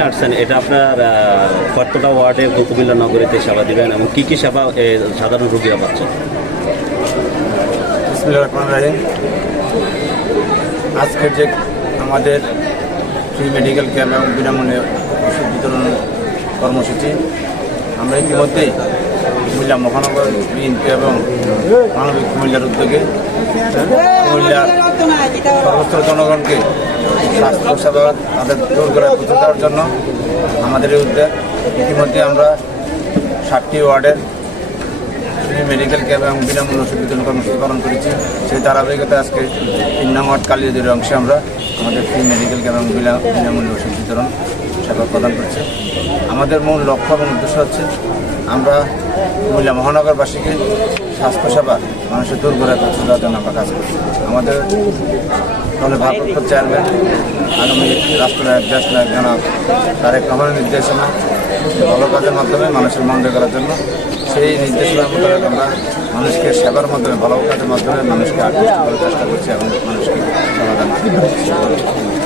আসছেন, এটা আপনার কতটা ওয়ার্ডে কুমিল্লা নগরীতে সেবা দিবেন এবং কি কি সেবা সাধারণ রোগীরা পাচ্ছেন? বিসমিল্লাহির রহমানির রহিম। আজকের যে আমাদের ফ্রি মেডিকেল ক্যাম্প এবং বিনামূল্যে ওষুধ বিতরণ কর্মসূচি, আমরা ইতিমধ্যেই কুমিল্লা মহানগর বিএনপি এবং মানবিক কুমিল্লার উদ্যোগে কুমিল্লার সর্বত্র জনগণকে স্বাস্থ্য সেবা তাদের দূর করে পৌঁছে দেওয়ার জন্য আমাদের এই উদ্যোগ। ইতিমধ্যে আমরা 7টি ওয়ার্ডের ফ্রি মেডিকেল ক্যাম্প এবং বিনামূল্য ওষুধ বিতরণ কর্মসূচি পালন করেছি। সেই ধারাবাহিকতায় আজকে 3 নং ওয়ার্ড কালিয়াদের অংশে আমরা আমাদের ফ্রি মেডিকেল ক্যাম্প এবং বিনামূল্য ওষুধ বিতরণ সেবা প্রদান করছি। আমাদের মূল লক্ষ্য এবং উদ্দেশ্য হচ্ছে আমরা কুমিল্লা মহানগরবাসীকে স্বাস্থ্যসেবা মানুষের দূর করে পৌঁছে দেওয়ার জন্য আমরা কাজ করছি। আমাদের দলের ভারপ্রাপ্ত চেয়ারম্যান আগামী রাষ্ট্রনায়ক দেশনায়ক জনাব তারেক রহমানের নির্দেশনা ভালো কাজের মাধ্যমে মানুষের মন জয় করার জন্য, সেই নির্দেশনার মোতাবেক আমরা মানুষকে সেবার মাধ্যমে ভালো কাজের মাধ্যমে মানুষকে আকৃষ্ট করার চেষ্টা করছি এবং মানুষকে সমাধান করছি।